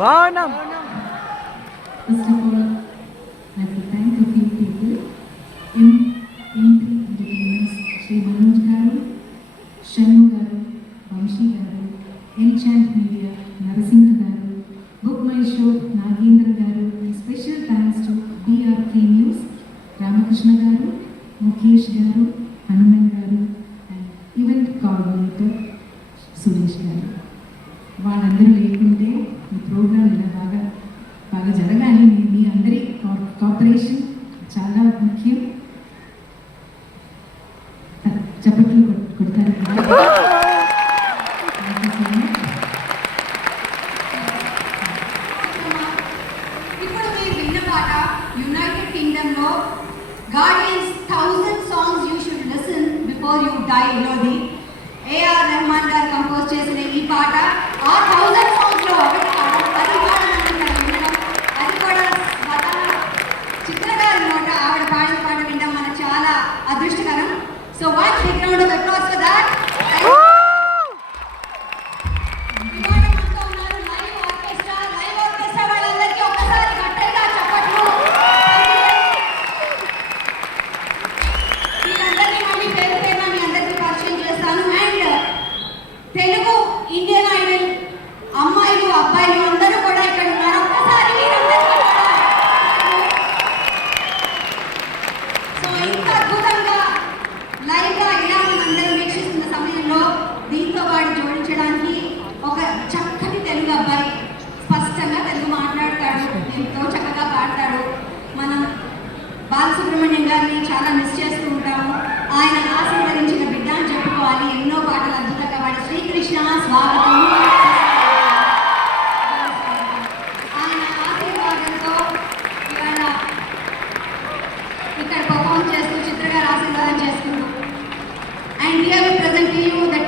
బాగున్నాం. First of all, I have to thank a few people. M3 Entertainments, Shri Manoj Garu, Shanu Garu, Vamshi Garu, Enchant Media, Narasingh Garu, Book My Show, Nagendra Garu, and special thanks to BRK News, Ramakrishna Garu, Mukesh Garu, Hanuman Garu, and event coordinator Suresh Garu. వాళ్ళందరూ లేకుంటే ఈ programme ఇలా బాగా జరగాలి. మీ అందరి cooperation చాలా ముఖ్యం. చప్పట్లు కొడతారు కదా. ఇప్పుడు మీరు విన్న పాట యునైటెడ్ కింగ్డమ్లో Guardian's 1000 songs you should listen before you die లోది ఏఆర్ రెహమాన్ గారు కంపోజ్ చేసిన ఈ పాట ఆ 1000 సాంగ్స్లో ఒకటి కాదు, అది కూడా చిత్ర గారి నోట ఆవిడ పాడిన పాట వినడం మనకు చాలా అదృష్టకరం. So one big round of applause for that. ఇవాళ మనతో ఉన్నారు లైవ్ ఆర్కెస్ట్రా వాళ్ళందరికీ ఒక్కసారి గట్టిగా చప్పట్లు. వీళ్ళందరినీ మళ్ళీ పేరు పేరున మీ అందరికీ పరిచయం చేస్తాను. అండ్ తెలుగు ఇండియన్ ఐడల్ అమ్మాయిలు అబ్బాయిలు అందరూ కూడా ఇక్కడ ఉన్నారు. ఒక్కసారి వీరందరికీ కూడా. సో ఇంత అద్భుతంగా లైవ్గా ఇలా అందరూ వీక్షిస్తున్న సమయంలో దీంతో వాడు జోడించడానికి ఒక చక్కటి తెలుగు అబ్బాయి, స్పష్టంగా తెలుగు మాట్లాడతాడు, ఎంతో చక్కగా పాడతాడు. మనం బాలసుబ్రహ్మణ్యం గారిని చాలా మిస్ చేస్తూ ఉంటాము. ఆయన ఆశీర్వదించిన బిడ్డ అని చెప్పుకోవాలి. ఎన్నో పాటలు అద్భుతంగా పాడి శ్రీకృష్ణ స్వాగతం. ఆయన ఆశీర్వాదంతో ఇవాళ ఇక్కడ పర్ఫామ్ చేస్తూ చిత్రగారు ఆశీర్వాదం చేసుకుంటూ. And here we present to you the